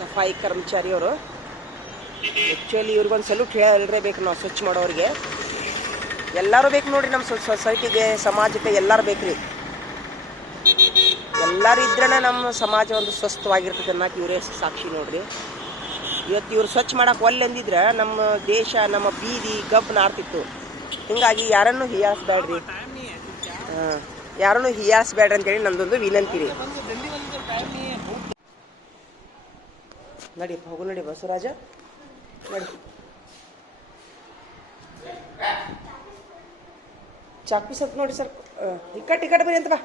ಸಫಾಯಿ ಕರ್ಮಚಾರಿಯವರು. Actually ಇವ್ರಿಗೊಂದು salute ಹೇಳಲೇಬೇಕು ನಾವು, ಸ್ವಚ್ಛ ಮಾಡೋರಿಗೆ. ಎಲ್ಲರೂ ಬೇಕು ನೋಡಿರಿ ನಮ್ಮ ಸೊಸೈಟಿಗೆ, ಸಮಾಜಕ್ಕೆ ಎಲ್ಲರೂ ಬೇಕು ರೀ. ಎಲ್ಲರೂ ಇದ್ರೇ ನಮ್ಮ ಸಮಾಜ ಒಂದು ಸ್ವಸ್ಥವಾಗಿರ್ತದೆ ಅನ್ನೋಕೆ ಇವರೇ ಸಾಕ್ಷಿ ನೋಡ್ರಿ. ಇವತ್ತು ಇವ್ರು ಸ್ವಚ್ಛ ಮಾಡೋಕೆ ಒಲ್ಲೆ ಅಂದಿದ್ರೆ ನಮ್ಮ ದೇಶ, ನಮ್ಮ ಬೀದಿ ಗಬ್ಬು ನಾರ್ತಿತ್ತು. ಹೀಗಾಗಿ ಯಾರನ್ನು ಹೀಯಾಳಿಸ್ಬೇಡ್ರಿ, ಯಾರನ್ನು ಹೀಯಾಳಿಸ್ಬೇಡ್ರಿ ಅಂತೇಳಿ ನಂದೊಂದು ವಿನಂತಿ ರೀ. ನಡಿ ಹೋಗು, ನಡಿ ಬಸವರಾಜ, ನಡಿ. ಚಾಕು ಸ್ವಲ್ಪ ನೋಡಿ ಸರ್, ಟಿಕೆಟ್ ಬರೀ ಅಂತ ಬಾ.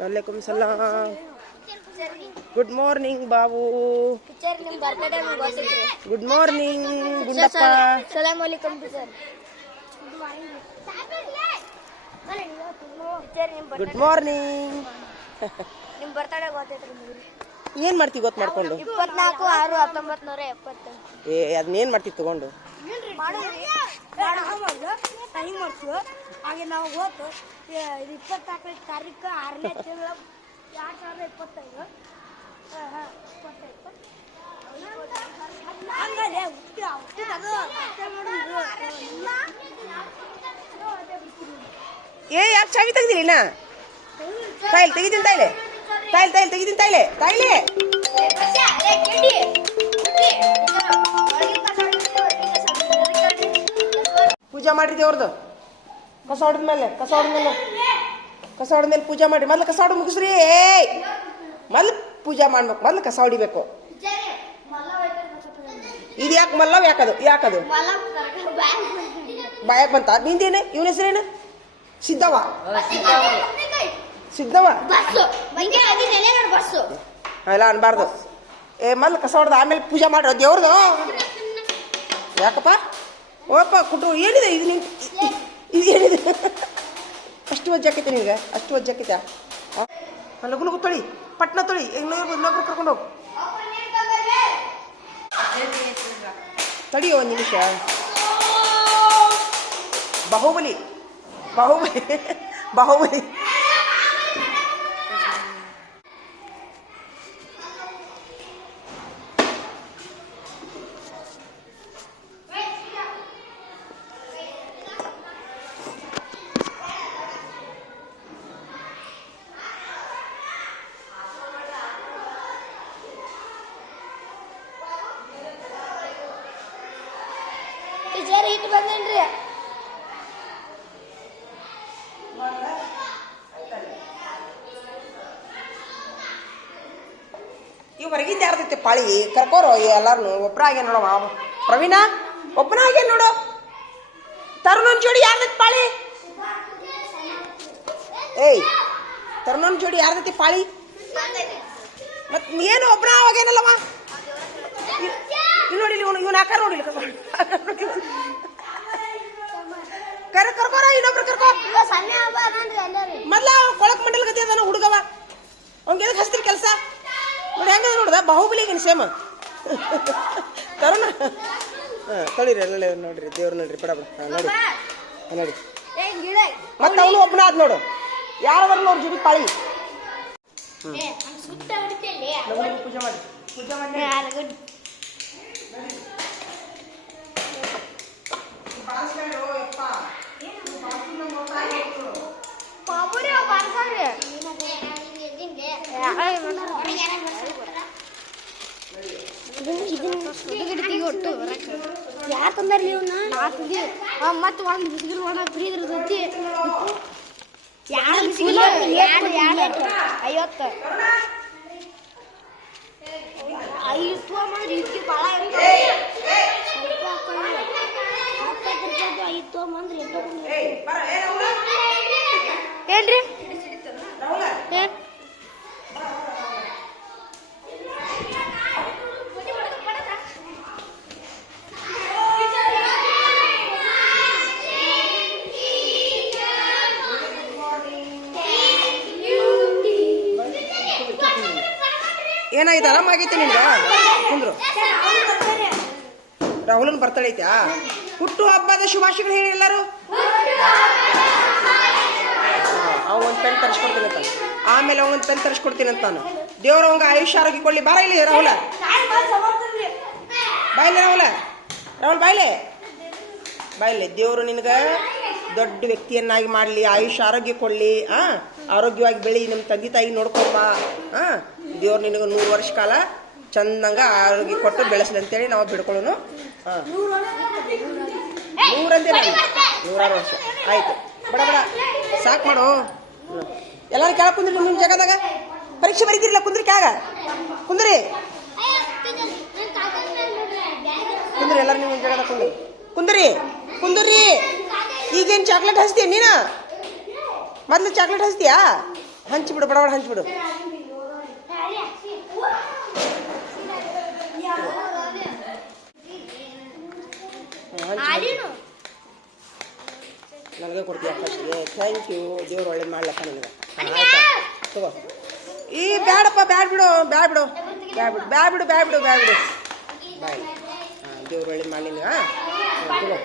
वालेकुम सलाम. Good morning Babu. Good morning Gundappa. ಸಲಾಮ್ ಅಲೈಕುಂ ಟೀಚರ್. Good morning. ನಿಮ್ಮ ಬರ್ತಡೇ ಗೊತ್ತೈತ್ರಿ ಮುಗ್ರಿ. ಏನ್ ಮಾಡ್ತಿ ಗೊತ್ತು ಮಾಡ್ಕೊಂಡು? 24/6/1970. ಅದನ್ನೇನ್ ಮಾಡ್ತಿ ತಗೊಂಡು? ಹಾಗೆ ನಾವು ಹೋತು 24ನೇ ತಾರೀಕು 6ನೇ ತಿಂಗಳು 2025. ಯಾಕೆ ಚಾವಿ ತೆಗ್ದಿಲ್ಲ? ತಾಯಿಲ್ ತೆಗಿತೀನಿ, ತಾಯಿಲೆ ತೆಗಿತೀನಿ, ತಾಯಿಲೆ. ಪೂಜಾ ಮಾಡ್ರಿ ದೇವ್ರದ್ದು. ಕಸ ಹೊಡೆದ್ಮೇಲೆ ಪೂಜಾ ಮಾಡಿ. ಮೊದ್ಲು ಕಸ ಹೊಡೆದು ಮುಗಿಸ್ರಿ. ಮೊದ್ಲು ಪೂಜಾ ಮಾಡ್ಬೇಕು, ಮೊದ್ಲು ಕಸ ಹೊಡಿಬೇಕು. ಇದು ಯಾಕೆ ಮಲ್ಲವ್? ಯಾಕದು ಬಾಯಕ್ ಬಂತ? ನಿಂದೇನು ಇವನ ಹೆಸರೇನು? ಸಿದ್ದವ. ಎಲ್ಲ ಅನ್ಬಾರ್ದು. ಮೊದ್ಲು ಕಸ ಹೊಡೆದ ಆಮೇಲೆ ಪೂಜಾ ಮಾಡ್ರ ದೇವ್ರದು. ಯಾಕಪ್ಪ ಓಪ್ಪ ಕುಟ್ರು ಏನಿದೆ ಇದು? ಇದು ಏನಿದೆ? ಅಷ್ಟು ವಜ್ಜಾಕೈತೆ ನಿನಗೆ? ಅಷ್ಟು ವಜ್ಜಾಕೈತೆ? ಲಗು ತೊಳಿ, ಪಟ್ನ ತೊಳಿ. ಇನ್ನೊಬ್ರು ಕರ್ಕೊಂಡು ಹೋಗು. ತಡಿಯೋ ಒಂದು ನಿಮಿಷ. ಬಾಹುಬಲಿ. ಟೀಚರ್ ಹಿಟ್ ಬಂದೇನ್ರಿ? ಇವ್ ಹೊರಗಿಂದ ಯಾರ್ದೈತಿ ಪಾಳಿ? ಕರ್ಕೋರೋ ಎಲ್ಲಾರು. ಒಬ್ಬರ ಆಗ್ಯ ನೋಡವ. ಪ್ರವೀಣ ಒಬ್ಬನ ಆಗ್ಯ ನೋಡು. ತರುಣನ್ ಜೋಡಿ ಯಾರ್ದೈತಿ ಪಾಳಿ? ತರುಣನ್ ಜೋಡಿ ಯಾರ್ದೈತಿ ಪಾಳಿ? ಮತ್ ಏನು ಒಬ್ಬನ ಆಗ್ಯಾನಲ್ಲವ? ನೋಡಿ ಇವನ್ ಆಕಾರ ನೋಡಿಲ್ಲ. ಕರ್ಕೋರ ಇನ್ನೊಬ್ರು ಕರ್ಕೋ. ಮೊದ್ಲ ಕೊಳಕ್ ಮಂಡಲ್ ಗತಿ ಅದ ಹುಡುಗವ. ಅವ್ಗೆ ಎದಕ್ಕೆ ಹಚ್ತಿರಿ ಕೆಲಸ? ನೋಡಿ ಹೆಂಗದ ನೋಡ್ದ ಬಾಹುಬಲಿಗೇನು ಸೇಮ್. ತರುಣ ತೊಳಿರಿ ಎಲ್ಲ ನೋಡ್ರಿ. ದೇವ್ರು ನೋಡ್ರಿ ಬಡ ನೋಡಿ. ಮತ್ತೆ ಅವನು ಒಬ್ಬನ ಆದ್ ನೋಡು. ಯಾರವರು ನೋಡ್ ಜುಡಿ ಪಾಳಿ. ಪೂಜೆ ಮಾಡಿ. ಯಾರು ತಂದಾರ್ಲಿ ಇವನ್ನ? ಮತ್ತೆ ಒಂದು ಬಿಸಿಲು ಒಣ ಫ್ರೀ ಇರ್ತೈತಿ. 50 ಮಾಡಿ ಇದಕ್ಕೆ ಭಾಳ ಏನ್ರಿ? ಏನಾಗಿದೆ ಆರಾಮಾಗೈತೆ ನಿಮ್ಗೆ ಕುಂದ್ರು ರಾಹುಲನ್ ಬರ್ತಡೈತ್ಯಾ ಹುಟ್ಟು ಹಬ್ಬದ ಶುಭಾಶಯಗಳು ಹೇಳಿ ಎಲ್ಲರೂ ಅವ ಒಂದು ಪೆನ್ ತರಿಸ್ಕೊಡ್ತೀನಿ ಅಂತ ಆಮೇಲೆ ಅವನೊಂದು ಪೆನ್ ತರಿಸ್ಕೊಡ್ತೀನಿ ಅಂತ ನಾನು ದೇವ್ರ ಅವಂಗ ಆಯುಷ್ಯ ಆರೋಗ್ಯ ಕೊಡ್ಲಿ ಬಾರ ಇಲ್ಲಿ ರಾಹುಲ ಬಾಯ್ಲೆ ರಾಹುಲ್ ಬಾಯ್ಲೆ ದೇವರು ನಿನಗೆ ದೊಡ್ಡ ವ್ಯಕ್ತಿಯನ್ನಾಗಿ ಮಾಡಲಿ ಆಯುಷ್ಯ ಆರೋಗ್ಯ ಕೊಡಲಿ ಆರೋಗ್ಯವಾಗಿ ಬೆಳಿ ನಮ್ಮ ತಂದೆ ತಾಯಿ ನೋಡ್ಕೊಪ್ಪ ದೇವ್ರು ನಿನಗೆ 100 ವರ್ಷ ಕಾಲ ಚಂದಂಗ ಆರೋಗ್ಯ ಕೊಟ್ಟು ಬೆಳೆಸಲಿ ಅಂತೇಳಿ ನಾವು ಬಿಡ್ಕೊಳ್ಳೋನು 100 ಅಂತೆ 106 ವರ್ಷ ಆಯ್ತು ಬಡ ಸಾಕು ಮಾಡು ಎಲ್ಲರೂ ಕೆಳಗೆ ಕುಂದ್ರಿ ನಿಮ್ಮ ಜಾಗದಾಗ ಪರೀಕ್ಷೆ ಬರೀತಿರಲ್ಲ ಕುಂದ್ರಿ ಕ್ಯಾಗ ಕುಂದ್ರಿ ಎಲ್ಲರೂ ನಿಮ್ಮ ಜಾಗದಾಗ ಕುಂದ್ರಿ ಈಗೇನು ಚಾಕ್ಲೇಟ್ ಹಚ್ತೀಯ ನೀನು ಮೊದಲು ಚಾಕ್ಲೇಟ್ ಹಚ್ತೀಯಾ ಹಂಚಿಬಿಡು ಬಡಬಡ ಹಂಚಿಬಿಡು ನನಗೆ ಕೊಡ್ತೀಯ ಫಸ್ಟ್ಗೆ ಥ್ಯಾಂಕ್ ಯು ದೇವ್ರು ಒಳ್ಳೇದು ಮಾಡ್ಲಪ್ಪ ನನಗೆ ಆಯ್ತಾ ತಗೋ ಈ ಬ್ಯಾಡಪ್ಪ ಬ್ಯಾಡ್ಬಿಡು ಬಾಯ್ ದೇವ್ರು ಒಳ್ಳೇದು ಮಾಡಿ ನಿನಗೆ ತಗೋ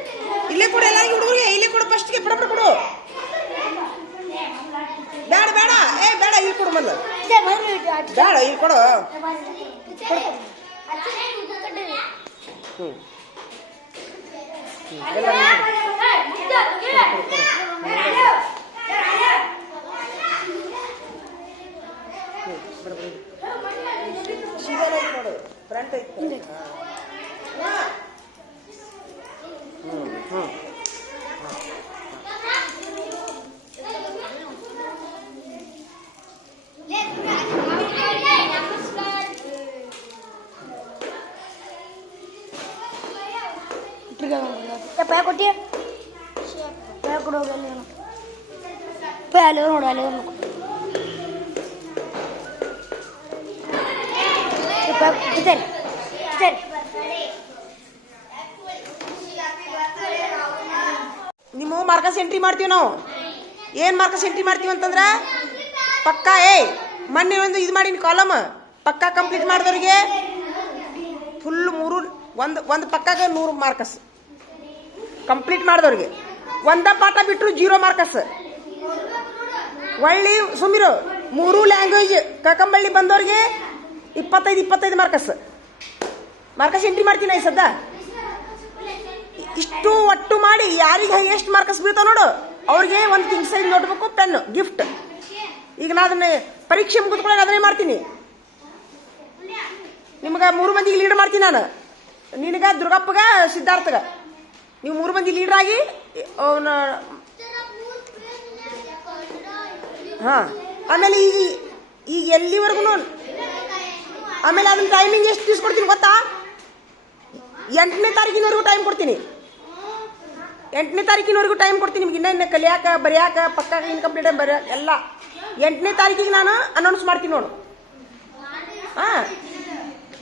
ಇಲ್ಲೇ ಕೊಡು ಎಲ್ಲರಿಗೂ ಹುಡುಗರಿಗೆ ಇಲ್ಲೇ ಕೊಡು ಫಸ್ಟ್ಗೆ ಬಡಬಡ ಕೊಡು ಬೇಡ ಇಲ್ಲಿ ಕೊಡು ಮೊದಲು ಬೇಡ ಇಲ್ಲಿ ಕೊಡು ನೋಡು ಫ್ರಂಟ್ ಐತಿ पैर कोटी पैर कोड़ो गले पहले उड़ा ले उनको पैर इधर ನಿಮ್ಮ ಮಾರ್ಕಸ್ ಎಂಟ್ರಿ ಮಾಡ್ತೀವಿ ನಾವು ಏನು ಮಾರ್ಕಸ್ ಎಂಟ್ರಿ ಮಾಡ್ತೀವಿ ಅಂತಂದ್ರೆ ಪಕ್ಕಾ ಮೊನ್ನೆ ಒಂದು ಇದು ಮಾಡೀನಿ ಕಾಲಮ್ ಪಕ್ಕಾ ಕಂಪ್ಲೀಟ್ ಮಾಡಿದವ್ರಿಗೆ ಫುಲ್ ಒಂದು ಪಕ್ಕಾಗ 100 ಮಾರ್ಕಸ್ ಕಂಪ್ಲೀಟ್ ಮಾಡಿದವ್ರಿಗೆ ಒಂದ ಪಾಠ ಬಿಟ್ಟರು 0 ಮಾರ್ಕಸ್ ಒಳ್ಳಿ ಸುಮಿರು 3 ಲ್ಯಾಂಗ್ವೇಜ್ ಕಕ್ಕಂಬಳ್ಳಿ ಬಂದವ್ರಿಗೆ 25 ಮಾರ್ಕಸ್ ಎಂಟ್ರಿ ಮಾಡ್ತೀನಿ ಸದ್ದ ಇಷ್ಟು ಒಟ್ಟು ಮಾಡಿ ಯಾರಿಗೆ ಎಷ್ಟು ಮಾರ್ಕಸ್ ಬೀಳ್ತಾವ ನೋಡು ಅವ್ರಿಗೆ ಒಂದು king size notebook pen gift ಈಗ ನಾ ಅದನ್ನ ಪರೀಕ್ಷೆ ಮುಗಿದ್ಕೊಳ್ಳಿ ಅದನ್ನೇ ಮಾಡ್ತೀನಿ ನಿಮ್ಗೆ 3 ಮಂದಿಗೆ ಲೀಡ್ ಮಾಡ್ತೀನಿ ನಾನು ನಿನಗ ದುರ್ಗಪ್ಪಗ ಸಿದ್ಧಾರ್ಥಗ ನೀವು 3 ಮಂದಿ ಲೀಡರ್ ಆಗಿ ಅವನ ಆಮೇಲೆ ಈಗ ಎಲ್ಲಿವರೆಗೂ ಆಮೇಲೆ ಅದನ್ನ ಟೈಮಿಂಗ್ ಎಷ್ಟು ತಿಳಿಸ್ಕೊಡ್ತೀನಿ ಗೊತ್ತಾ 8ನೇ ತಾರೀಕಿನವರೆಗೂ ಟೈಮ್ ಕೊಡ್ತೀನಿ 8ನೇ ತಾರೀಕಿನವರೆಗೂ ಟೈಮ್ ಕೊಡ್ತೀನಿ ನಿಮ್ಗೆ ಇನ್ನೂ ಕಲಿಯಾಕ ಬರೆಯಾಕ ಪಕ್ಕ ಇನ್ಕಂಪ್ಲೀಟ್ ಬರೆಯಾಕ ಎಲ್ಲ 8ನೇ ತಾರೀಕಿಗೆ ನಾನು ಅನೌನ್ಸ್ ಮಾಡ್ತೀನಿ ನೋಡು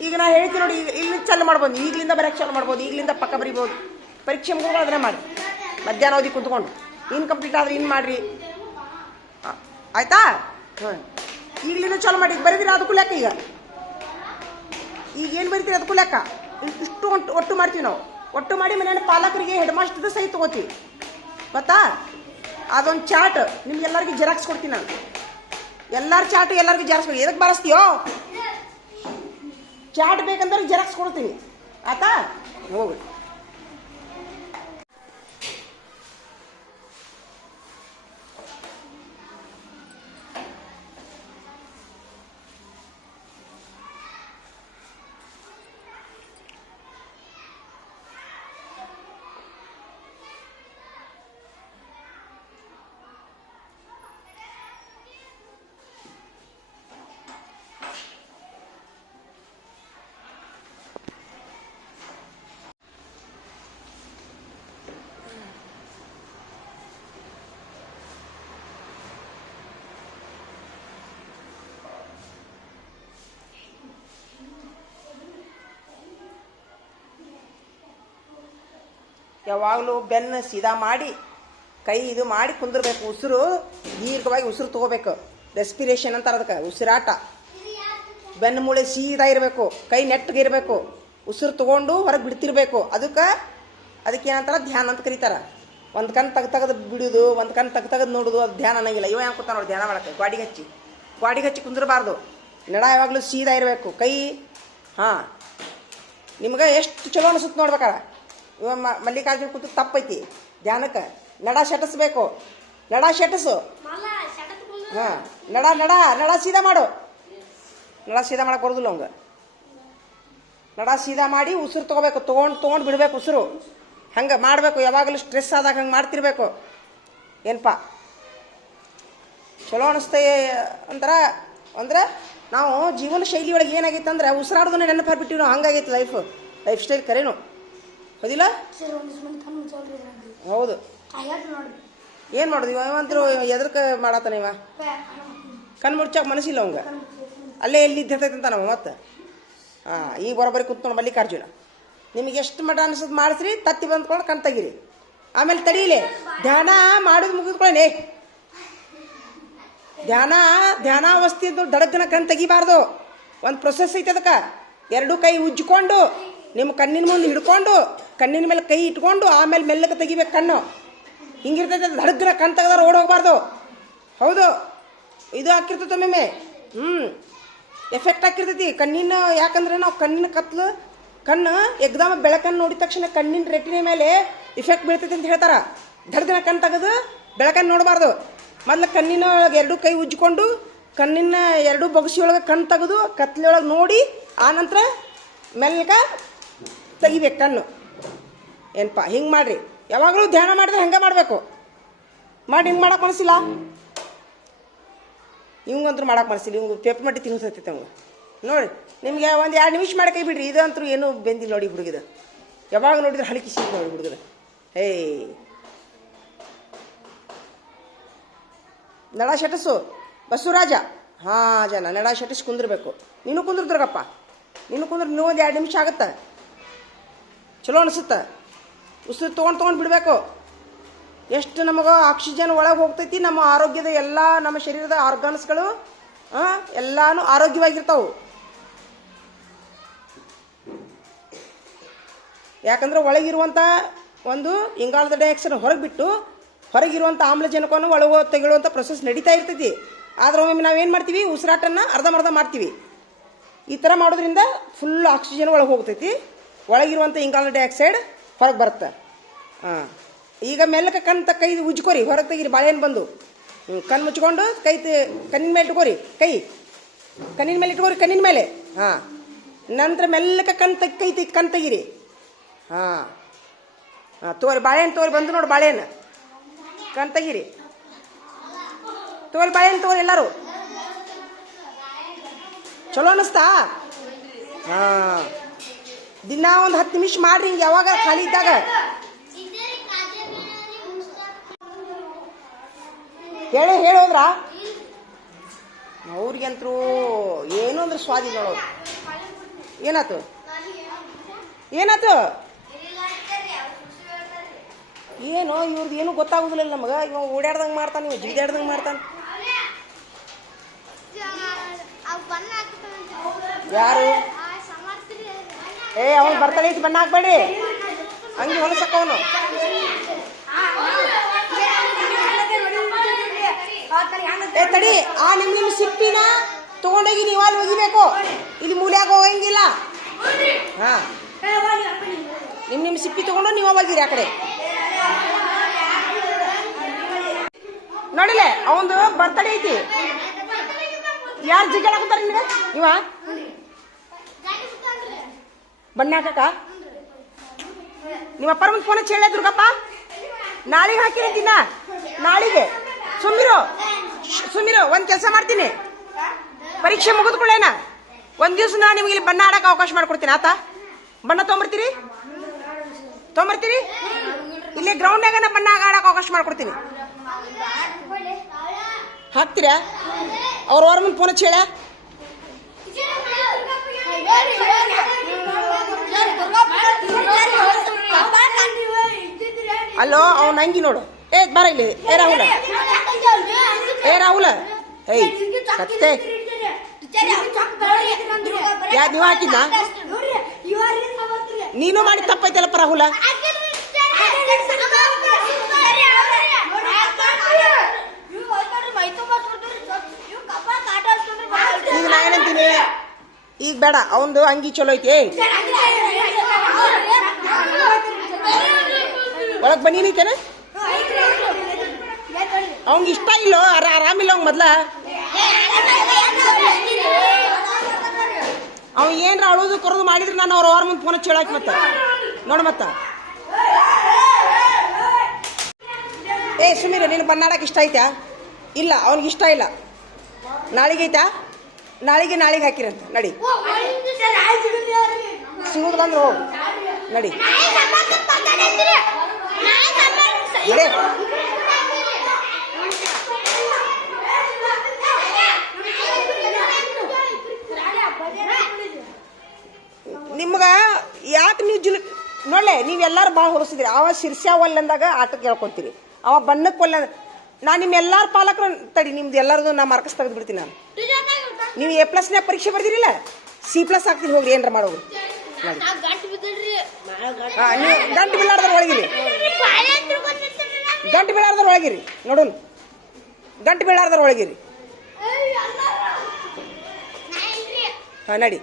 ಈಗ ನಾ ಹೇಳ್ತೀನಿ ನೋಡಿ ಈಗ ಇಲ್ಲಿ ಚಾಲು ಮಾಡ್ಬೋದು ಈಗಲಿಂದ ಬರೆಯಕ್ಕೆ ಚಾಲು ಮಾಡ್ಬೋದು ಈಗಲಿಂದ ಪಕ್ಕ ಬರಿಬೋದು ಪರೀಕ್ಷೆ ಮುಗಿದು ಅದನ್ನೇ ಮಾಡಿ ಮಧ್ಯಾಹ್ನ ಓದಿ ಕುಂತ್ಕೊಂಡು ಇನ್ಕಂಪ್ಲೀಟ್ ಆದರೆ ಇನ್ನು ಮಾಡಿರಿ ಆಯ್ತಾ ಈಗಲಿಂದ ಚಾಲು ಮಾಡಿ ಈಗ ಬರೀತೀರಿ ಅದಕ್ಕೂ ಲೆಕ್ಕ ಈಗ ಏನು ಬರೀತೀರಿ ಅದಕ್ಕೂ ಲೆಕ್ಕ ಇಷ್ಟು ಒಟ್ಟು ಮಾಡ್ತೀವಿ ನಾವು ಒಟ್ಟು ಮಾಡಿ ಮನೆಯ ಪಾಲಕರಿಗೆ ಹೆಡ್ ಮಾಸ್ಟರ್ದು ಸಹಿ ತೊಗೋತೀವಿ ಗೊತ್ತಾ ಅದೊಂದು ಚಾರ್ಟ್ ನಿಮ್ಗೆಲ್ಲರಿಗೂ ಜೆರಾಕ್ಸ್ ಕೊಡ್ತೀನಿ ನಾನು ಎಲ್ಲರ ಚಾರ್ಟು ಎಲ್ಲರಿಗೂ ಜೆರಾಕ್ಸ್ ಕೊಡಿ ಎದಕ್ಕೆ ಬಳಸ್ತೀಯೋ ಚಾರ್ಟ್ ಬೇಕಂದ್ರೆ ಜೆರಾಕ್ಸ್ ಕೊಡ್ತೀನಿ ಆಯ್ತಾ ಹೋಗಿ ಯಾವಾಗಲೂ ಬೆನ್ನು ಸೀದಾ ಮಾಡಿ ಕೈ ಇದು ಮಾಡಿ ಕುಂದಿರ್ಬೇಕು ಉಸಿರು ದೀರ್ಘವಾಗಿ ಉಸಿರು ತಗೋಬೇಕು ರೆಸ್ಪಿರೇಷನ್ ಅಂತಾರೆ ಅದಕ್ಕೆ ಉಸಿರಾಟ ಬೆನ್ನು ಮೂಳೆ ಸೀದಾ ಇರಬೇಕು, ಕೈ ನೆಟ್ಟಗೆ ಇರಬೇಕು, ಉಸಿರು ತೊಗೊಂಡು ಹೊರಗೆ ಬಿಡ್ತಿರ್ಬೇಕು. ಅದಕ್ಕೆ ಏನಂತಾರ ಧ್ಯಾನ ಅಂತ ಕರೀತಾರೆ. ಒಂದು ಕಣ್ಣು ತೆಗೆದು ಬಿಡೋದು, ಒಂದು ಕಣ್ಣು ತೆಗೆದು ನೋಡೋದು, ಅದು ಧ್ಯಾನ ಅನ್ನಂಗಿಲ್ಲ. ಇವ ಹೆಂಗೆ ಕೂತಾನ ನೋಡಿ ಧ್ಯಾನ ಮಾಡಕ್ಕೆ, ಗಾಡಿಗೆ ಹಚ್ಚಿ ಕುಂದ್ರಬಾರ್ದು. ನಡ ಯಾವಾಗಲೂ ಸೀದಾ ಇರಬೇಕು, ಕೈ. ಹಾಂ, ನಿಮ್ಗೆ ಎಷ್ಟು ಚಲೋ ಅನಿಸುತ್ತೆ ನೋಡ್ಬೇಕಾರ. ಇವ ಮಲ್ಲಿಕಾರ್ಜುನ ಕೂತು ತಪ್ಪೈತಿ ಧ್ಯಾನಕ್ಕೆ. ನಡ ಶಟಸ್ಬೇಕು, ನಡ ಶಟಸು. ಹಾಂ, ನಡ ಸೀದಾ ಮಾಡು. ನಡ ಸೀದಾ ಮಾಡಕ್ಕೆ ಬರೋದಿಲ್ಲ ಅವಂಗೆ. ನಡ ಸೀದಾ ಮಾಡಿ ಉಸಿರು ತೊಗೋಬೇಕು, ತೊಗೊಂಡು ಬಿಡಬೇಕು ಉಸಿರು. ಹಂಗೆ ಮಾಡಬೇಕು. ಯಾವಾಗಲೂ ಸ್ಟ್ರೆಸ್ ಆದಾಗ ಹಂಗೆ ಮಾಡ್ತಿರ್ಬೇಕು. ಏನಪ್ಪ ಚಲೋ ಅನಿಸ್ತೇ ಅಂದ್ರೆ ನಾವು ಜೀವನ ಶೈಲಿ ಒಳಗೆ ಏನಾಗೈತೆ ಅಂದ್ರೆ ಉಸಿರಾಡೋದನ್ನ ನೆನಪು ಹಾಕ್ಬಿಟ್ಟಿವಿ ನಾವು. ಹಂಗಾಗೈತೆ ಲೈಫ್ ಸ್ಟೈಲ್ ಕರೇನು ಹೌದಿಲ್ಲ? ಹೌದು. ಏನು ಮಾಡೋದು ಇವಂತರೂ ಎದ್ರಕ್ಕೆ ಮಾಡತ್ತಾನ ಇವ. ಕಣ್ಣು ಮುಡ್ಚಾಕ ಮನಸ್ಸಿಲ್ಲ ಅವಂಗ. ಅಲ್ಲೇ ಎಲ್ಲಿ ಇದ್ದಿರ್ತೈತೆ ನಮ್ಮ ಮತ್ತೆ. ಹಾಂ, ಈಗ ಬರೋಬ್ಬರಿ ಕೂತ್ಕೊಂಡು ಮಲ್ಲಿಕಾರ್ಜುನ. ನಿಮಗೆ ಎಷ್ಟು ಮಠ ಅನ್ಸೋದು ಮಾಡಿಸ್ರಿ, ತತ್ತಿ ಬಂದ್ಕೊಂಡು ಕಣ್ ತೆಗೀರಿ. ಆಮೇಲೆ ತಡೀಲಿ, ಧ್ಯಾನ ಮಾಡೋದು ಮುಗಿದ್ಕೊಳ್ಳಿ. ಧ್ಯಾನಾವಸ್ಥೆ ಅಂತ ದಡಗ್ಗನ ಕಣ್ ತೆಗಿಬಾರ್ದು. ಒಂದು ಪ್ರೊಸೆಸ್ ಐತೆ ಅದಕ್ಕೆ. ಎರಡೂ ಕೈ ಉಜ್ಜಿಕೊಂಡು ನಿಮ್ಮ ಕಣ್ಣಿನ ಮುಂದೆ ಹಿಡ್ಕೊಂಡು ಕಣ್ಣಿನ ಮೇಲೆ ಕೈ ಇಟ್ಕೊಂಡು ಆಮೇಲೆ ಮೆಲ್ಲಕ್ಕೆ ತೆಗಿಬೇಕು ಕಣ್ಣು. ಹಿಂಗಿರ್ತೈತೆ ದಡಗ್ಗನ ಕಣ್ ತೆಗೆದವ್ರು ಓಡೋಗಬಾರ್ದು. ಹೌದು, ಇದು ಹಾಕಿರ್ತೈತೆ ಒಮ್ಮೆ. ಎಫೆಕ್ಟ್ ಹಾಕಿರ್ತೈತಿ ಕಣ್ಣಿನ. ಯಾಕಂದ್ರೆ ನಾವು ಕಣ್ಣಿನ ಕಣ್ಣು ಎಗ್ದಾಮ ಬೆಳಕನ್ನು ನೋಡಿದ ತಕ್ಷಣ ಕಣ್ಣಿನ ರೆಟಿನ ಮೇಲೆ ಇಫೆಕ್ಟ್ ಬೀಳ್ತೈತಿ ಅಂತ ಹೇಳ್ತಾರೆ. ದಡ್ಗನ ಕಣ್ಣು ತೆಗೆದು ಬೆಳಕನ್ನು ನೋಡಬಾರ್ದು. ಮೊದಲು ಕಣ್ಣಿನ ಎರಡೂ ಕೈ ಉಜ್ಜಿಕೊಂಡು ಕಣ್ಣಿನ ಎರಡೂ ಬೊಗಸಿಯೊಳಗೆ ಕಣ್ಣು ತೆಗೆದು ಕತ್ಲೆಯೊಳಗೆ ನೋಡಿ ಆನಂತರ ಮೆಲ್ಲಕ ತೆಗಿಬೇಕು ಕಣ್ಣು. ಏನಪ್ಪ ಹಿಂಗೆ ಮಾಡಿರಿ. ಯಾವಾಗಲೂ ಧ್ಯಾನ ಮಾಡಿದ್ರೆ ಹಂಗೆ ಮಾಡಬೇಕು. ಮಾಡಿ ಹಿಂಗೆ ಮಾಡಕ್ಕೆ ಮನಸ್ಸಿಲ್ಲ. ಇವಂಗಂತೂ ಮಾಡಕ್ಕೆ ಮನಸ್ಸಿಲ್ಲ. ಇವಂಗೆ ಪೇಪರ್ ಮಟ್ಟಿ ತಿನ್ನಿಸ್ತೈತೆ ಅವಂಗೆ. ನೋಡಿ, ನಿಮಗೆ ಒಂದು 2 ನಿಮಿಷ ಮಾಡಕ್ಕೆ ಬಿಡ್ರಿ. ಇದಂತೂ ಏನೂ ಬೆಂದಿಲ್ಲ ನೋಡಿ ಹುಡುಗಿದ. ಯಾವಾಗ ನೋಡಿದ್ರೆ ಹಲಕಿ ಸಿಗ್ ನೋಡಿ ಹುಡುಗದ. ನಡ ಶಟಸು ಬಸವರಾಜ. ಹಾಂ ಜನ ನಡ ಶಟಿಸಿ ಕುಂದಿರ್ಬೇಕು. ನೀನು ಕುಂದ್ರದ್ರಗಪ್ಪ, ನೀನು ಕುಂದ್ರೆ ಇನ್ನೂ ಒಂದು 2 ನಿಮಿಷ ಆಗುತ್ತೆ. ಚಲೋ ಅನಿಸುತ್ತೆ. ಉಸಿರು ತೊಗೊಂಡು ಬಿಡಬೇಕು. ಎಷ್ಟು ನಮಗೆ ಆಕ್ಸಿಜನ್ ಒಳಗೆ ಹೋಗ್ತೈತಿ, ನಮ್ಮ ಆರೋಗ್ಯದ ಎಲ್ಲ ನಮ್ಮ ಶರೀರದ ಆರ್ಗನ್ಸ್ಗಳು ಎಲ್ಲಾನು ಆರೋಗ್ಯವಾಗಿರ್ತಾವೆ. ಯಾಕಂದ್ರೆ ಒಳಗಿರುವಂಥ ಒಂದು ಇಂಗಾಲದ ಡೈಆಕ್ಸೈಡ್ ಹೊರಗೆ ಬಿಟ್ಟು ಹೊರಗಿರುವಂಥ ಆಮ್ಲಜನಕವನ್ನು ಒಳಗೆ ತೆಗೆಳುವಂಥ ಪ್ರೊಸೆಸ್ ನಡೀತಾ ಇರ್ತೈತಿ. ಆದ್ರೆ ಒಮ್ಮೆ ನಾವೇನು ಮಾಡ್ತೀವಿ, ಉಸಿರಾಟನ್ನು ಅರ್ಧಂಬರ್ಧ ಮಾಡ್ತೀವಿ. ಈ ಥರ ಮಾಡೋದ್ರಿಂದ ಫುಲ್ ಆಕ್ಸಿಜನ್ ಒಳಗೆ ಹೋಗ್ತೈತಿ, ಒಳಗಿರುವಂಥ ಇಂಗಾಲದ ಡೈಆಕ್ಸೈಡ್ ಹೊರಗೆ ಬರುತ್ತೆ. ಹಾಂ, ಈಗ ಮೆಲ್ಲಕ್ಕೆ ಕೈ ಉಜ್ಕೋರಿ, ಹೊರಗೆ ತೆಗೀರಿ. ಬಾಳೆಹಣ್ಣು ಬಂದು ಕಣ್ಣು ಮುಚ್ಕೊಂಡು ಕಣ್ಣಿನ ಮೇಲೆ ಇಟ್ಕೋರಿ. ಕಣ್ಣಿನ ಮೇಲೆ ಇಟ್ಕೋರಿ, ಕಣ್ಣಿನ ಮೇಲೆ. ಹಾಂ, ನಂತರ ಮೆಲ್ಲಕ್ಕೆ ಕಣ್ ತೆಗೀರಿ. ಹಾಂ ತೋರಿ, ಬಾಳೆಹಣ್ಣು ತೋರಿ ಬಂದು ನೋಡಿ. ಬಾಳೆಹಣ್ಣು ಕಣ್ ತೆಗೀರಿ. ತೋರಿ ಬಾಳೆಹಣ್ಣು ತೋರಿ ಎಲ್ಲರೂ. ಚಲೋ ಅನ್ನಿಸ್ತಾ? ಹಾಂ, ದಿನ ಒಂದು 10 ನಿಮಿಷ ಮಾಡ್ರಿ. ಹಿಂಗೆ ಯಾವಾಗ ಖಾಲಿ ಇದ್ದಾಗ. ಹೇಳೋದ್ರ ಅವ್ರಿಗಂತರೂ ಏನು ಅಂದ್ರೆ ಸ್ವಾದಿ ನೋಡೋದು. ಏನಾಯ್ತು ಏನೋ ಇವ್ರದ್ದು ಏನೂ ಗೊತ್ತಾಗೋದಿಲ್ಲ ನಮಗೆ. ಇವ ಓಡಾಡ್ದಂಗೆ ಮಾಡ್ತಾನೆ, ಇವ ಜಿಗಿದಾಡ್ದಂಗೆ ಮಾಡ್ತಾನೆ. ಯಾರು? ಅವನು ಬರ್ತಾನೆ ಐತಿ, ಬಣ್ಣ ಹಾಕ್ಬೇಡ್ರಿ. ಹಂಗೆ ಹೊಲಸಕ್ಕವನು. ತಡಿ, ಆ ನಿಮ್ಮ ಸಿಪ್ಪಿನ ತಗೊಂಡೋಗಿ ನೀವು ಅಲ್ಲಿ ಒಗಿಬೇಕು. ಇಲ್ಲಿ ಮೂಲ್ಯಾಗ ಹೋಗಂಗಿಲ್ಲ. ಹಾಂ, ನಿಮ್ಮ ಸಿಪ್ಪಿ ತಗೊಂಡು ನೀವು ಒಗಿರಿ ಆ ಕಡೆ. ನೋಡಿಲೆ ಅವಂದು ಬರ್ತಡೇ ಐತಿ. ಯಾರು ಜಿಗಾಡಕಂತಾರ ನಿನಗೆ? ಇವ ಬಣ್ಣ ಹಾಕಕ್ಕ ನಿಮ್ಮ ಅಪ್ಪರ ಮುಂದೆ ಫೋನ್ ಹಚ್ಚಿ ಹೇಳ ದುರ್ಗಪ್ಪ. ನಾಳೆಗೆ ಹಾಕಿರಂತಿನ, ನಾಳೆಗೆ. ಸುಮ್ಮಿರು, ಒಂದು ಕೆಲಸ ಮಾಡ್ತೀನಿ. ಪರೀಕ್ಷೆ ಮುಗಿದ್ಕೊಳ್ಳೇನ ಒಂದು ದಿವಸ ನಾನು ನಿಮಗೆ ಇಲ್ಲಿ ಬಣ್ಣ ಆಡಕ್ಕೆ ಅವಕಾಶ ಮಾಡ್ಕೊಡ್ತೀನಿ. ಆತ ಬಣ್ಣ ತೊಗೊಂಬರ್ತೀರಿ? ಇಲ್ಲೇ ಗ್ರೌಂಡ್ನಾಗ ಬಣ್ಣ ಆಡಕ್ಕೆ ಅವಕಾಶ ಮಾಡ್ಕೊಡ್ತೀನಿ. ಹಾಕ್ತೀರಾ? ಅವ್ರ ಮುಂದೆ ಫೋನ್ ಹಚ್ಚಿ ಹೇಳ. ಅಲ್ಲೋ ಅವ್ನ ಅಂಗಿ ನೋಡು. ಬರ ಇಲ್ಲಿ. ರಾಹುಲ ಕತ್ತೆ ಯಾರು ನೀವು ಹಾಕಿದ್ನ ನೀನು ಮಾಡಿ ತಪ್ಪೈತಲ್ಲಪ್ಪ ರಾಹುಲ. ಈಗ ನಾ ಏನಂತೀನಿ, ಈಗ ಬೇಡ ಅವಂದು ಅಂಗಿ ಚಲೋ ಐತಿ. ಒಳಗ್ ಬನ್ನಿ ನೀತೇನ ಅವಂಗ ಇಷ್ಟ ಇಲ್ಲೋ ಆರಾಮಿಲ್ಲ ಅವಂಗ ಮೊದ್ಲ. ಅವ ಏನ್ರ ಅಳೋದು ಕರೋದು ಮಾಡಿದ್ರೆ ನಾನು ಅವ್ರ ಮುಂದೆ ಫೋನ್ ಚೇಳಾಕಿ ಮತ್ತ ನೋಡ ಮತ್ತ. ಏ ಸುಮೀರ ನೀನು ಬನ್ನಾಡಕ್ಕೆ ಇಷ್ಟ ಐತಾ? ಇಲ್ಲ ಅವನಿಗೆ ಇಷ್ಟ ಇಲ್ಲ. ನಾಳೆಗೆ ಐತಾ? ನಾಳೆಗೆ ಹಾಕಿರಂತ ನಡಿ. ಸಿಗುದಿಲ್ಲ ಅಂದ್ರೆ ಹೋಗು ನಡಿ ನಡಿ. ನಿಮ್ಗ ಯಾಕೆ ನೀವು ನೋಡ್ಲೆ ನೀವೆಲ್ಲರೂ ಭಾಳ ಹೊರಸಿದ್ರಿ. ಅವ ಶಿರ್ಸ್ಯಾ ಒಲ್ಲೆ ಅಂದಾಗ ಆಟಕ್ಕೆ ಹೇಳ್ಕೊತೀರಿ, ಅವ ಬಣ್ಣಕ್ಕೆ ಒಲ್ಲೆ. ನಾನು ನಿಮ್ಮ ಎಲ್ಲಾರ ಪಾಲಕರು ತಡಿ ನಿಮ್ದು ಎಲ್ಲರದು ನಾ ಮಾರ್ಕ್ಸ್ ತೆಗೆದು ಬಿಡ್ತೀನಿ. ನಾನು ನೀವು A+ನ ಪರೀಕ್ಷೆ ಬರ್ದಿರಿಲ್ಲ, C+ ಹಾಕ್ತೀನಿ ಹೋಗ್ರಿ ಏನಾರ ಮಾಡೋರು. ನೀವು ಗಂಟು ಬೀಳಾರ್ದ್ರ ಒಳಗಿರಿ, ಗಂಟು ಬೀಳಾರ್ದ್ರ ಒಳಗಿರಿ ನೋಡೋಣ, ಗಂಟು ಬೀಳಾರ್ದ್ರ ಒಳಗಿರಿ. ಹಾಂ ನಡಿ.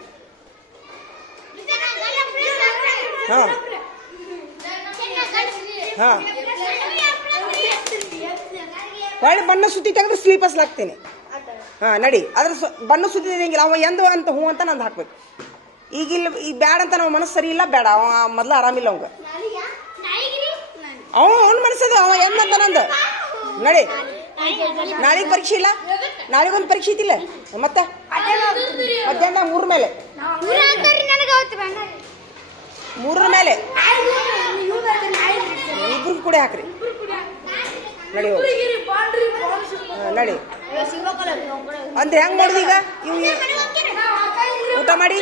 ಹಾಂ ಹಾಂ ಹೊಳ್ಳಿ ಬಣ್ಣ ಸುತ್ತಿ ತೆಗೆದ್ರೆ ಸ್ಲೀಪರ್ಸ್ ಹಾಕ್ತೀನಿ. ಹಾಂ ನಡಿ. ಅದ್ರ ಬಣ್ಣ ಸುತ್ತಿ ತೆಗಿಲ್ಲ ಅವ ಎಂದು ಅಂತ ಹ್ಞೂ ಅಂತ ನಂದು ಹಾಕ್ಬೇಕು. ಈಗಿಲ್ಲ ಈಗ ಬ್ಯಾಡ ಅಂತ ನಾವು ಮನಸ್ಸು ಸರಿ ಇಲ್ಲ, ಬೇಡ ಅವ ಮೊದ್ಲು ಆರಾಮಿಲ್ಲ ಅವಂಗ. ಅವ್ನ ಮನಸ್ಸದು ಅವ ಎಂದಂತ ನಂದು ನಡಿ. ನಾಳೆಗೆ ಪರೀಕ್ಷೆ ಇಲ್ಲ, ನಾಳೆಗೊಂದು ಪರೀಕ್ಷೆ ಐತಿಲ್ಲ ಮತ್ತೆ ಮಧ್ಯಾಹ್ನ 3 ಮೇಲೆ 3 ಮೇಲೆ ಇಬ್ರಿಗೆ ಕೂಡ ಹಾಕ್ರಿ ನಡಿ ಹೋಗಿ. ನಡಿ ಅಂದ್ರೆ ಹೆಂಗ್ ಮಾಡುದು ಈಗ? ಇವ್ ಊಟ ಮಾಡಿ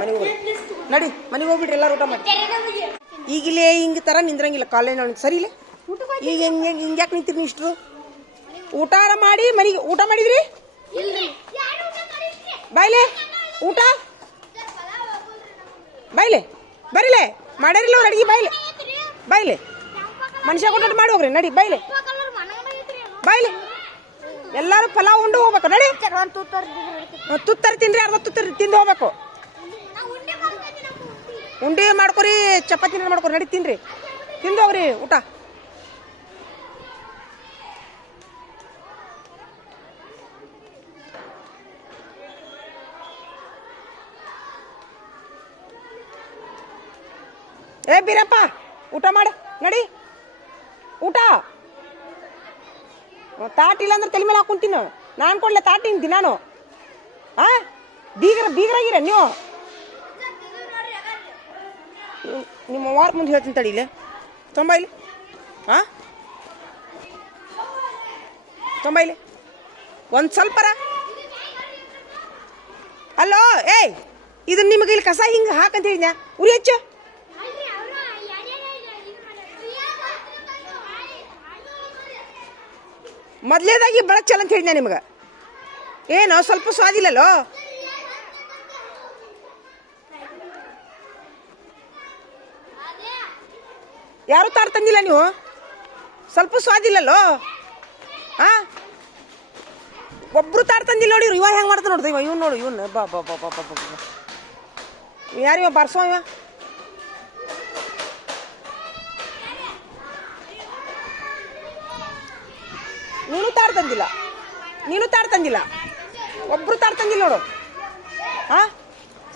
ಮನೆಗೆ ಹೋಗಿ ನಡಿ, ಮನೆಗೆ ಹೋಗ್ಬಿಟ್ರಿ ಎಲ್ಲಾರು ಊಟ ಮಾಡಿ. ಈಗಿಲ್ಲೇ ಹಿಂಗೆ ತರ ನಿಂದ್ರಂಗಿಲ್ಲ ಕಾಲೇಜ್ ಅವನಿಗೆ ಸರಿ ಇಲ್ಲ. ಈಗ ಹಿಂಗ್ಯಾಕೆ ನಿಂತಿರಿ ನೀವು ಇಷ್ಟರು? ಊಟ ಮಾಡಿ ಮನೆಗೆ ಊಟ ಮಾಡಿದ್ರಿ? ಬಾಯ್ಲೆ ಊಟ ಬಾಯ್ಲೆ ಬರೀಲೆ ಮಾಡ್ಯಾರಿಲ್ಲ ಅವ್ರು ಅಡಿಗೆ. ಬಾಯ್ಲೆ ಮನುಷ್ಯ ಕೊಟ್ಟು ಮಾಡಿ ಹೋಗ್ರಿ ನಡಿ. ಬಾಯ್ಲೆ ಎಲ್ಲಾರು ಪಲಾವ್ ಉಂಡು ಹೋಗ್ಬೇಕು ನಡಿ. ತುತ್ತರಿ ತಿನ್ರಿ, ಅರ್ಧ ತುತ್ತರಿ ತಿಂದು ಹೋಗ್ಬೇಕು. ಉಂಡಿ ಮಾಡ್ಕೊರಿ, ಚಪಾತಿ ಮಾಡ್ಕೊರಿ ನಡಿ, ತಿನ್ರಿ, ತಿಂದು ಹೋಗ್ರಿ ಊಟ. ಏ ಬೀರಪ್ಪ ಊಟ ಮಾಡು ನಡಿ. ಊಟ ತಾಟಿಲ್ಲ ಅಂದ್ರೆ ತಲೆ ಮೇಲೆ ಹಾಕೊಂತೀನಿ ನಾನು. ಕೊಡ್ಲೆ ತಾಟಿಂತೀನಿ ನಾನು. ಬೀಗರಾಗಿರ ನೀವು. ನಿಮ್ಮ ವಾರ ಮುಂದೆ ಹೇಳ್ತೀನಿ ತಡಿ. ಇಲ್ಲೇ ತೊಂಬೈಲಿ ತೊಂಬೈಲಿ ಒಂದು ಸ್ವಲ್ಪರ. ಅಲ್ಲೋ ಏಯ್ ಇದನ್ನ ನಿಮಗೆ ಇಲ್ಲಿ ಕಸ ಹಿಂಗೆ ಹಾಕಂತ ಹೇಳಿದ್ಯಾ? ಉರಿ ಹೆಚ್ಚು ಮೊದಲೇದಾಗಿ ಬೆಳಕು ಚಲ ಅಂತ ಹೇಳಿದ್ಯಾ ನಿಮ್ಗೆ? ಏನೋ ಸ್ವಲ್ಪ ಸ್ವಾದಿಲ್ಲಲ್ಲೋ. ಯಾರು ತಾಡ್ ತಂದಿಲ್ಲ ನೀವು? ಸ್ವಲ್ಪ ಸ್ವಾದಿಲ್ಲಲ್ಲೋ. ಒಬ್ರು ತಾಡ್ ತಂದಿಲ್ಲ ನೋಡಿ. ಇವ ಹೆಂಗೆ ಮಾಡ್ತಾ ನೋಡ್ದ ಇವ. ಇವ್ನು ನೋಡು ಇವನು. ಬಾ ಬಾ ಬಾ ಬಾ ಬಾ ಬಾ ಯಾರಿವ ಬಾರ್ಸೋ ಇವ? ನೀನು ತಾಡ್ ತಂದಿಲ್ಲ, ಒಬ್ರು ತಾಡ್ ತಂದಿಲ್ಲ ನೋಡು.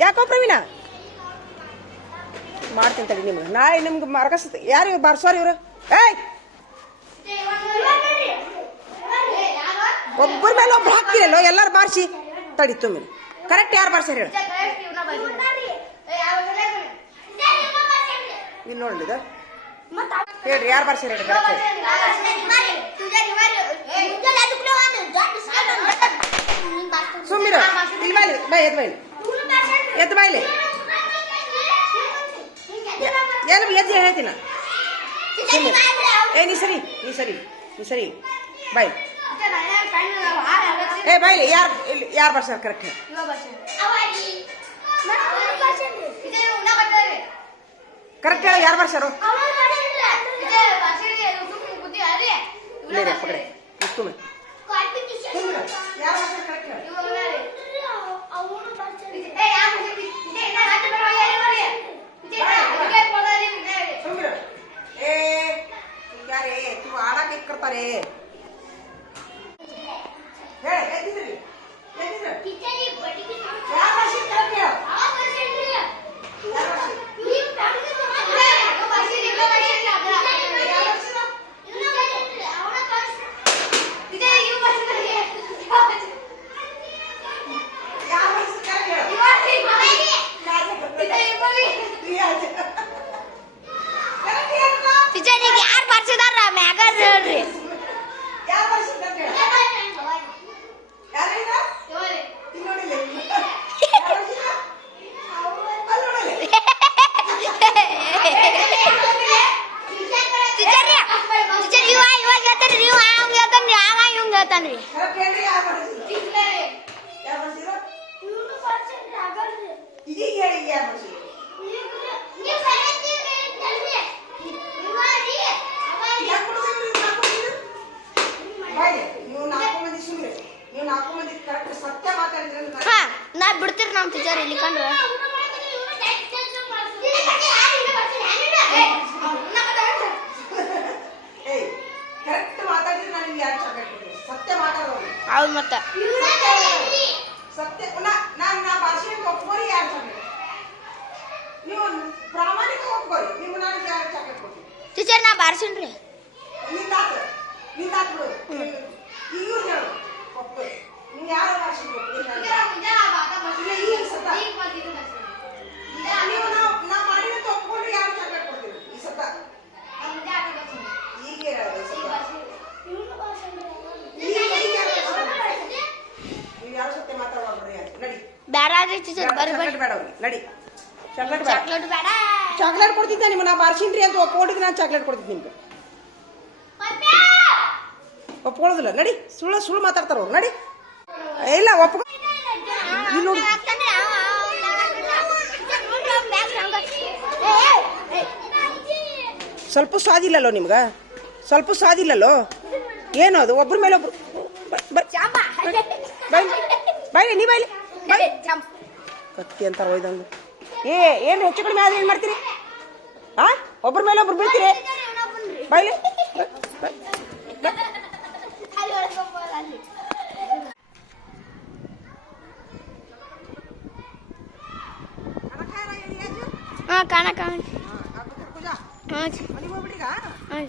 ಯಾಕೋ ಪ್ರವೀಣ ಮಾಡ್ತೀನಿ ತಡಿ ನಿಮ್ಗೆ. ನಾಳೆ ನಿಮ್ಗೆ ಮಾರ್ಕಸ್ ಯಾರು ಬಾರ್ಸೋರು ಇವರು? ಏಯ್ ಒಬ್ಬರ ಮೇಲೆ ಒಬ್ರು ಹಾಕ್ತಿರಲ್ಲೋ, ಎಲ್ಲಾರು ಬಾರಿಸಿ ತಡಿ ತುಂಬ. ಕರೆಕ್ಟ್ ಯಾರು ಬಾರ್ಸ್ಯಾರ ಹೇಳು? ಇಲ್ಲಿ ನೋಡ್ಲಿ ಹೇಳ್ರಿ ಯಾರು ಬಾರ್ಸ್ಯಾರ ಹೇಳಿ ಕರೆಕ್ಟ್. ಸುಮ್ಮಿರು ಇಲ್ಲಿ ಬಾಯ್ಲಿ ಬೈ ಎದ್ದು ಬಾಯ್ಲಿ ಏನು ಎದ್ದು ಹೇಳ್ತೀನ. ಏ ನೀ ಸರಿ ಬಾಯ್. ಏ ಬಾಯ್ಲಿ ಯಾರು ಬಾರ್ಸ್ಯಾರ ಕರೆಕ್ಟ್? ಕರೆಕ್ಟ್ ಹೇಳ ಯಾರು ಬರ್ಸ್ಯಾರು ಪಕಡೆ ಇಷ್ಟು ಯಾರು ಕರೆಕ್ಟ್ ಹೇಳ ಯಾರೇ ನೀವು ಆಡಕ್ಕೆ ಇಟ್ಕೊಡ್ತಾರೆ ಹೇಳಿ ಎದ್ದಿದ್ರಿ ಯಾರು ಬರ್ಸಿ ಕರೆಕ್ಟ್ ಹೇಳ ಯಾರು ಬರ್ಸಿದಾರ ಮ್ಯಾಗ ಹೇಳ್ರಿ ನಾ ಬಿಡ್ತೀರಿ ನಮ್ಮ ಟೀಚರ್ ಇಲ್ಲಿ ಕಂಡ್ರೆ ಹೌದು ಮತ್ತೆ ಸತ್ಯ ನಾನು ಭಾಷೆ ಒಪ್ಕೋರಿ ಯಾರು ಚಾಕ್ಲೇಟ್ ನೀವು ಪ್ರಾಮಾಣಿಕ ಒಪ್ಕೋರಿ ನೀವು ನಾನು ಚಾಕ್ಲೇಟ್ ಕೊಡ್ತೀನಿ ಟೀಚರ್ ನಾ ಬಾರ್ಸಿನ್ರಿ ನಿಂದಾತು ಬಿಡು ಇವ್ರು ಹೇಳು ಒಪ್ಕೋರಿ ನೀವು ಯಾರು ಭಾಷೆ ನೀವು ನಾವು ಮಾಡಿದ ಒಪ್ಕೊಂಡು ಯಾರು ಚಾಕ್ಲೇಟ್ ಕೊಡ್ತೀವಿ ಈ ಸತ ಈಗ ನೀವು ಯಾರು ಸತ್ಯ ಮಾತಾಡೋದ್ರಿ ನಡಿ ಬೇಡ ಟೀಚರ್ ಬರ್ರಿ ಬೇಡ ನಡಿ ಚಾಕ್ಲೇಟ್ ಬೇಡ ಚಾಕ್ಲೇಟ್ ಕೊಡ್ತಿದ್ದೆ ನಿಮ್ಮ ನಾ ಬಾರ್ಸಿನ್ರಿ ಅಂತ ಒಪ್ಕೊಂಡಿದ್ದು ನಾನು ಚಾಕ್ಲೇಟ್ ಕೊಡ್ತಿದ್ದೆ ನಿಮ್ಗೆ ಒಪ್ಕೊಳ್ಳೋದಿಲ್ಲ ನಡಿ ಸುಳ್ಳು ಮಾತಾಡ್ತಾರ ಅವ್ರು ನಡಿ ಇಲ್ಲ ಒಪ್ಕೊ ಇಲ್ಲಿ ನೋಡಿ ಸ್ವಲ್ಪ ಸ್ವಾದಿಲ್ಲಲ್ಲೋ ನಿಮ್ಗೆ ಸ್ವಲ್ಪ ಸ್ವಾದಿಲ್ಲಲ್ಲೋ ಏನು ಅದು ಒಬ್ರ ಮೇಲೆ ಒಬ್ರು ಬಾಯ್ಲಿ ನೀ ಬಾಯ್ಲಿ ಕತ್ತಿ ಅಂತಾರ ಒಯ್ದಂದು ಏನು ಹೆಚ್ಚು ಕಡಿಮೆ ಆದ್ರೆ ಏನು ಮಾಡ್ತೀರಿ ಹಾ ಒಬ್ರ ಮೇಲೆ ಒಬ್ರು ಬೀಳ್ತೀರಿ ಬಾಯ್ಲಿ हाँ खाना खाना पूजा हाँ ಮನೆಗೆ ಹೋಗ್ಬಿಟ್ಟಿಗ हाँ